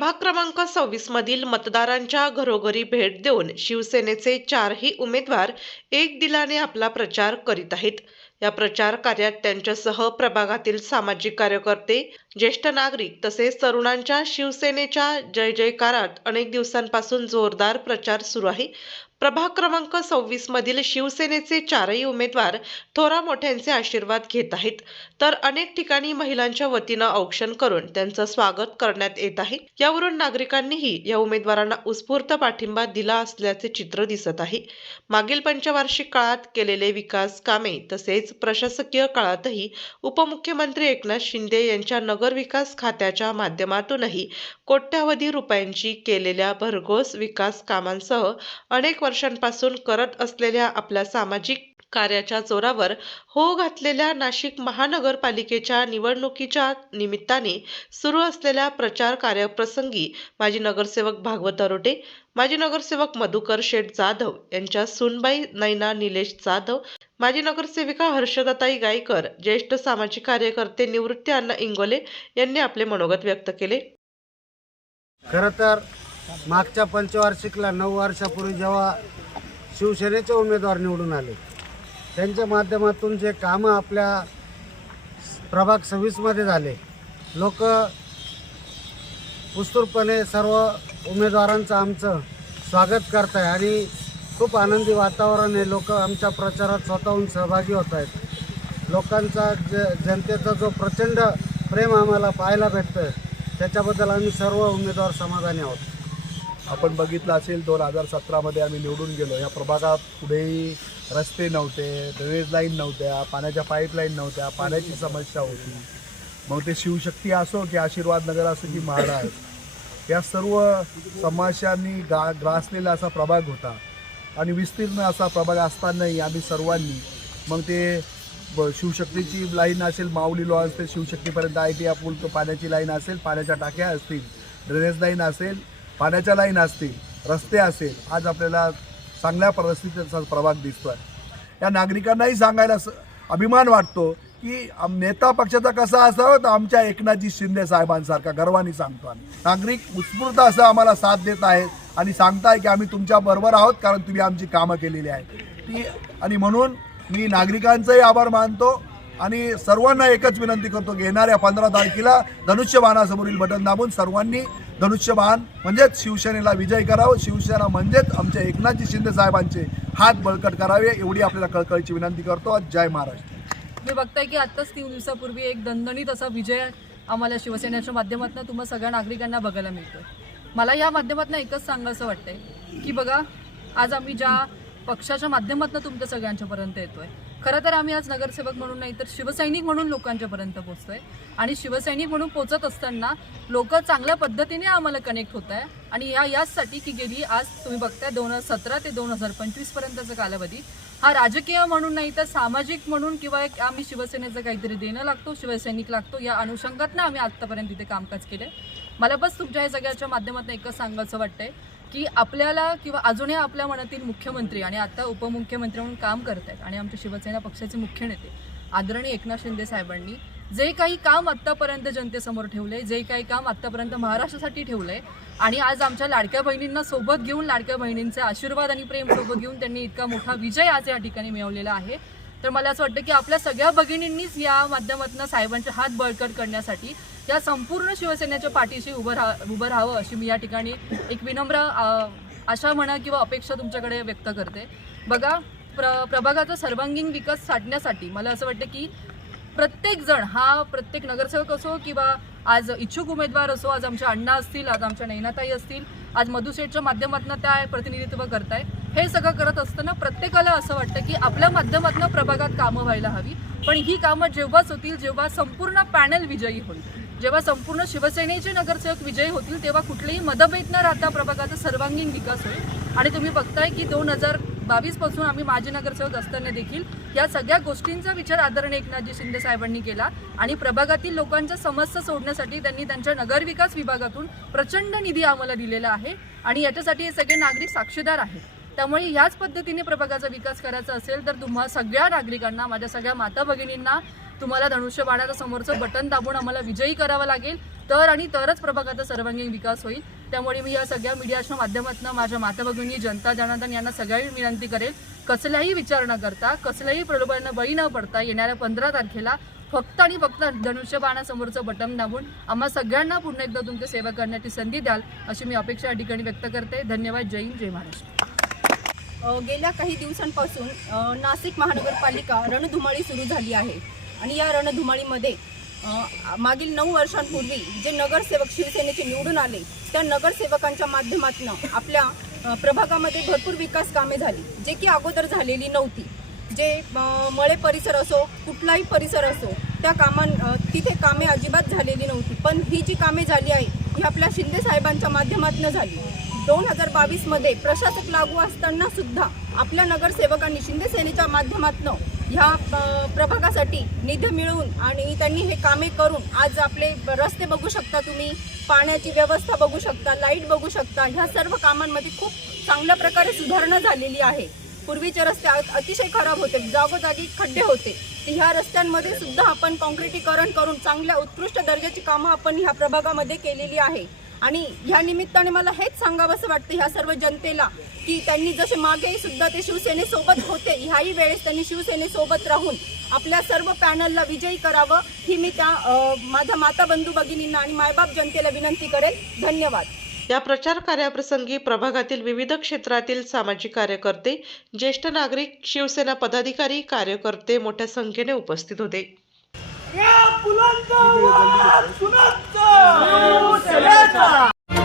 प्रभाग क्रमांक 26 मधील मतदारांच्या घरोघरी भेट देऊन शिवसेनेचे चारही उमेदवार एक दिलाने आपला प्रचार करीत आहेत। या प्रचार कार्यात त्यांच्यासह प्रभागातील सामाजिक कार्यकर्ते, ज्येष्ठ नागरिक तसेच तरुणांच्या शिवसेनेच्या जय जयकारात अनेक दिवसांपासून जोरदार प्रचार सुरू आहे। प्रभाग क्रमांक 26 मधील शिवसेनेचे चारही उमेदवार थोरा मोठ्यांचे आशीर्वाद घेत आहेत, तर अनेक ठिकाणी महिलांच्या वतीनं औक्षण करून त्यांचं स्वागत करण्यात येत आहे। यावरून नागरिकांनीही या उमेदवारांना उत्स्फूर्त पाठिंबा दिला असल्याचे चित्र दिसत आहे। मागील पंचवार्षिक काळात केलेले विकास कामे तसेच प्रशासकीय काळातही उपमुख्यमंत्री एकनाथ शिंदे यांच्या नगर विकास खात्याच्या माध्यमातूनही कोट्यावधी रुपयांची केलेल्या भरघोस विकास कामांसह अनेक वर्षांपासून करत असलेल्या आपल्या सामाजिक कार्याच्या जोरावर हो घातलेल्या नाशिक महानगरपालिकेच्या निवडणुकीच्या निमित्ताने सुरू असलेल्या प्रचार कार्यप्रसंगी माजी नगरसेवक भागवत अरोटे, माजी नगरसेवक मधुकर शेठ जाधव यांच्या सूनबाई नैना निलेश जाधव, माजी नगरसेविका हर्षदाताई गायकर, ज्येष्ठ सामाजिक कार्यकर्ते निवृत्ती अण्णा इंगोले यांनी आपले मनोगत व्यक्त केले। खरं तर मागच्या पंचवार्षिकला 9 वर्षापूर्वी जेव्हा शिवसेनेचे उमेदवार निवडून आले, त्यांच्या माध्यमातून जे कामं आपल्या प्रभाग 26 मध्ये झाले, लोक उत्स्फूर्तपणे सर्व उमेदवारांचं आमचं स्वागत करत आहे आणि खूप आनंदी वातावरण आहे। लोक आमच्या प्रचारात स्वतःहून सहभागी होत आहेत। लोकांचा जनतेचा जो प्रचंड प्रेम आम्हाला पाहायला भेटतं, त्याच्याबद्दल आम्ही सर्व उमेदवार समाधानी आहोत। आपण बघितलं असेल 2017 मध्ये आम्ही निवडून गेलो। या प्रभागात कुठेही रस्ते नव्हते, ड्रेनेज लाईन नव्हत्या, पाण्याच्या पाईपलाईन नव्हत्या, पाण्याची समस्या होती। मग ते शिवशक्ती असो की आशीर्वाद नगर असो की म्हाडा, या सर्व समस्यांनी ग्रासलेला असा प्रभाग होता आणि विस्तीर्ण असा प्रभाग असतानाही आम्ही सर्वांनी मग ते शिवशक्तीची लाईन असेल, माऊली लॉन्स ते शिवशक्तीपर्यंत ITI पूल, तो पाण्याची लाईन असेल, पाण्याच्या टाक्या असतील, ड्रेनेज लाईन असेल, पाण्याच्या लाईन असतील, रस्ते असेल, आज आपल्याला चांगल्या परिस्थितीचा प्रभाग दिसतोय। या नागरिकांनाही सांगायला अभिमान वाटतो की नेता पक्षाचा कसा असावा, तर आमच्या एकनाथजी शिंदे साहेबांसारखा गर्वाने सांगतो आम्ही। नागरिक उत्स्फूर्त असं आम्हाला साथ देत आहेत आणि सांगताय की आम्ही तुमच्या बरोबर आहोत, कारण तुम्ही आमची कामं केलेली आहेत आणि म्हणून मी नागरिकांचाही आभार मानतो आणि सर्वांना एकच विनंती करतो की येणाऱ्या 15 तारखेला धनुष्यबाणासमोरील बटन दाबून सर्वांनी धनुष्यबाण म्हणजेच शिवसेनेला विजय करावं, शिवसेना म्हणजेच आमच्या एकनाथजी शिंदे साहेबांचे हात बळकट करावे, एवढी आपल्याला कळकळीची विनंती करतो। जय महाराष्ट्र। मी बघताय की आत्ताच 3 दिवसापूर्वी एक दणदणीत असा विजय आम्हाला शिवसेनेच्या माध्यमातून तुम्हा सगळ्या नागरिकांना बघायला मिळतोय। मला या माध्यमातून एकच सांगायचं वाटतंय की बघा, आज आम्ही ज्या पक्षाच्या माध्यमातून तुमच्या सगळ्यांच्यापर्यंत येतोय, खरं तर आम्ही आज नगरसेवक म्हणून नाही तर शिवसैनिक म्हणून लोकांच्यापर्यंत पोहोचतोय आणि शिवसैनिक म्हणून पोहोचत असताना लोक चांगल्या पद्धतीने आम्हाला कनेक्ट होत आहे आणि याचसाठी की गेली आज तुम्ही बघताय 2017 ते 2025 पर्यंतचा कालावधी हा राजकीय म्हणून नाही तर सामाजिक म्हणून किंवा एक आम्ही शिवसेनेचं काहीतरी देणं लागतो, शिवसैनिक लागतो, या अनुषंगातनं आम्ही आत्तापर्यंत इथे कामकाज केलं। मला बस तुमच्या हे सगळ्याच्या माध्यमातून एकच सांगायचं वाटतंय की आपल्याला किंवा अजूनही आपल्या मनातील मुख्यमंत्री आणि आता उपमुख्यमंत्री म्हणून काम करत आहेत आणि आमच्या शिवसेना पक्षाचे मुख्य नेते आदरणीय एकनाथ शिंदे साहेबांनी जे काही काम आत्तापर्यंत जनतेसमोर ठेवलंय, जे काही काम आत्तापर्यंत महाराष्ट्रासाठी ठेवलंय आणि आज आमच्या लाडक्या बहिणींना सोबत घेऊन, लाडक्या बहिणींचे आशीर्वाद आणि प्रेम सोबत घेऊन त्यांनी इतका मोठा विजय आज या ठिकाणी मिळवलेला आहे। तर मला असं वाटतं की आपल्या सगळ्या भगिनींनीच या माध्यमातून साहेबांचे हात बळकट करण्यासाठी या संपूर्ण शिवसेनेच्या पाठीशी उभं राहावं अशी मी या ठिकाणी एक विनम्र आशा म्हणा किंवा अपेक्षा तुमच्याकडे व्यक्त करते। बघा, प्रभागाचा सर्वांगीण विकास साधण्यासाठी मला असं वाटतं की प्रत्येक जण हा, प्रत्येक नगरसेवक असो किंवा आज इच्छुक उमेदवार असो, आज आमच्या अण्णा असतील, आज आमच्या नैनाताई असतील, आज मधुशेठच्या माध्यमातून त्या प्रतिनिधित्व करताय, हे सगळं करत असताना प्रत्येकाला असं वाटतं की आपल्या माध्यमातून प्रभागात कामं व्हायला हवी। पण ही कामं जेव्हाच होतील जेव्हा संपूर्ण पॅनल विजयी होईल, जेव्हा संपूर्ण शिवसेनेचे नगरसेवक विजयी होतील, तेव्हा कुठलेही मतभेद न राहता प्रभागाचा सर्वांगीण विकास होईल। आणि तुम्ही बघताय की 2022 पासून आम्ही माजी नगरसेवक असताना देखील या सगळ्या गोष्टींचा विचार आदरणीय एकनाथजी शिंदे साहेबांनी केला आणि प्रभागातील लोकांच्या समस्या सोडण्यासाठी त्यांनी त्यांच्या नगरविकास विभागातून प्रचंड निधी आम्हाला दिलेला आहे आणि याच्यासाठी हे सगळे नागरिक साक्षीदार आहेत। त्यामुळे याच पद्धतीने प्रभागाचा विकास करायचा असेल तर तुम्हा सगळ्या नागरिकांना, माझ्या सगळ्या माता भगिनींना तुम्हाला धनुष्यबाणाचं समोरचं बटन दाबून आम्हाला विजयी करावं लागेल, तरच प्रभागाचा सर्वांगीण विकास होईल. त्यामुळे मी या सगळ्या मीडियाच्या माध्यमातून माझ्या माता भगिनी, जनता जनार्दन यांना सगळ्यांनी विनंती करेल, कसल्याही विचार न करता, कसल्याही प्रलोभनाला बळी न पडता येणाऱ्या 15 तारखेला फक्त आणि फक्त धनुष्यबाणासमोरचं बटन दाबून आम्हा सगळ्यांना पुन्हा एकदा तुमची सेवा करण्याची संधी द्याल, अशी मी अपेक्षा या ठिकाणी व्यक्त करते. धन्यवाद. जय हिंद, जय महाराष्ट्र. गेल्या काही दिवसांपासून नाशिक महानगरपालिका रणधुमाळी सुरू झाली आहे आणि या रणधुमाळीमध्ये मागील 9 वर्षांपूर्वी जे नगरसेवक शिवसेनेचे निवडून आले त्या नगरसेवकांच्या माध्यमातून आपल्या प्रभागामध्ये भरपूर विकास कामे झाली, जे की अगोदर झालेली नव्हती. जे मळे परिसर असो, कुठलाही परिसर असो, त्या तिथे कामे अजिबात झालेली नव्हती. पण ही जी कामे झाली आहे ही आपल्या शिंदे साहेबांच्या माध्यमातून झाली. 2022मध्ये प्रशासक लागू असताना सुद्धा आपल्या नगरसेवकांनी शिंदे सेनेच्या माध्यमातून ह्या प्रभागासाठी निधी मिळवून आणि त्यांनी हे कामे करून आज आपले रस्ते बघू शकता तुम्ही, पाण्याची व्यवस्था बघू शकता, लाईट बघू शकता. ह्या सर्व कामांमध्ये खूप चांगल्या प्रकारे सुधारणा झालेली आहे. पूर्वीचे रस्ते अतिशय खराब होते, जागोजागी खड्डे होते. ह्या रस्त्यांमध्ये सुद्धा आपण काँक्रिटीकरण करून चांगल्या उत्कृष्ट दर्जाची कामं आपण ह्या प्रभागामध्ये केलेली आहे. आणि ह्या निमित्ताने मला हेच सांगावंसं वाटतं ह्या सर्व जनतेला की त्यांनी जसे मागेही सुद्धा ते शिवसेनेसोबत होते, ह्याही वेळेस त्यांनी शिवसेनेसोबत राहून आपल्या सर्व पॅनलला विजयी करावं, ही मी त्या माझ्या माता बंधू भगिनींना आणि मायबाप जनतेला विनंती करेल. धन्यवाद. या प्रचार कार्याप्रसंगी प्रभागातील विविध क्षेत्रातील सामाजिक कार्यकर्ते, ज्येष्ठ नागरिक, शिवसेना पदाधिकारी, कार्यकर्ते मोठ्या संख्येने उपस्थित होते. या बुलंद आवाज सुनाचा शिवसेनेचा